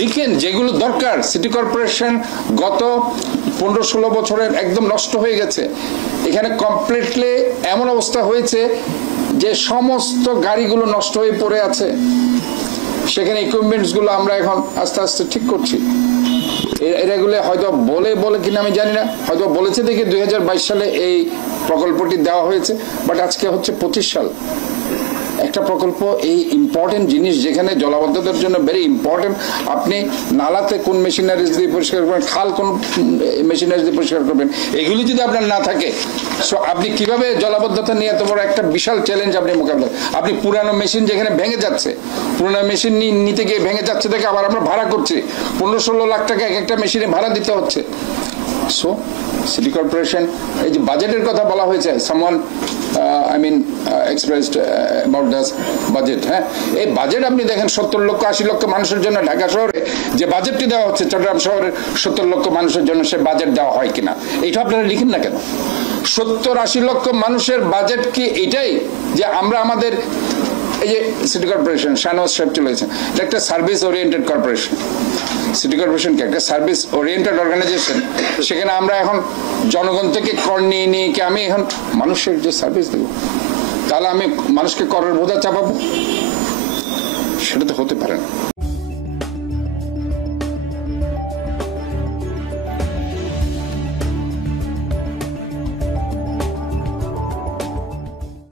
লিখেন যেগুলো দরকার। সিটি কর্পোরেশন গত 15-16 বছরের একদম নষ্ট হয়ে গেছে। এখানে কমপ্লিটলি এমন অবস্থা হয়েছে যে সমস্ত গাড়িগুলো নষ্ট হয়ে পড়ে আছে। সেখানে ইকুইপমেন্টস গুলো আমরা এখন আস্তে আস্তে ঠিক করছি। এগুলো হয়তো বলে কিনা আমি জানি না, হয়তো বলেছে দেখে 2022 সালে এই প্রকল্পটি দেওয়া হয়েছে, বাট আজকে হচ্ছে 25 সাল। একটা প্রকল্প এই ইম্পর্টেন্ট জিনিস যেখানে জলাবদ্ধতার জন্য ভেরি ইম্পর্টেন্ট, আপনি নালাতে কোন মেশিনারিজ দিয়ে পরিষ্কার করবেন, খাল কোন মেশিনারিজ দিয়ে পরিষ্কার করবেন, এগুলি যদি আপনার না থাকে আপনি কিভাবে জলাবদ্ধতা নিয়ে এত বড় একটা বিশাল চ্যালেঞ্জ আপনি মোকাবিলা। আপনি পুরানো মেশিন যেখানে ভেঙে যাচ্ছে, পুরানো মেশিন নিতে গিয়ে ভেঙে যাচ্ছে দেখে আবার আমরা ভাড়া করছি, 15-16 লাখ টাকা এক একটা মেশিনে ভাড়া দিতে হচ্ছে। সো সিটি কর্পোরেশন এই যে বাজেটের কথা বলা হয়েছে, someone expressed about this budget, হ্যাঁ, এই বাজেট আপনি দেখেন 70 লক্ষ 80 লক্ষ মানুষের জন্য ঢাকা শহরে যে বাজেটটি দেওয়া হচ্ছে, চট্টগ্রাম শহরের 70 লক্ষ মানুষের জন্য সে বাজেট দেওয়া হয় কিনা এইটা আপনারা লিখেন না কেন? 70-80 লক্ষ মানুষের বাজেট কি এটাই যে আমরা আমাদের এই যে সিটি কর্পোরেশন শাহনওয়াজ সাহেব চলেছেন, এটা একটা service oriented corporation. City corporation কি একটা সার্ভিস ওরিয়েন্টেড অর্গানাইজেশন? সেখানে আমরা এখন জনগণ থেকে কর নিয়ে কি আমি এখন মানুষের যে সার্ভিস দেব, তাহলে আমি মানুষকে করের বোঝা চাপাবো? সেটা তো হতে পারে না।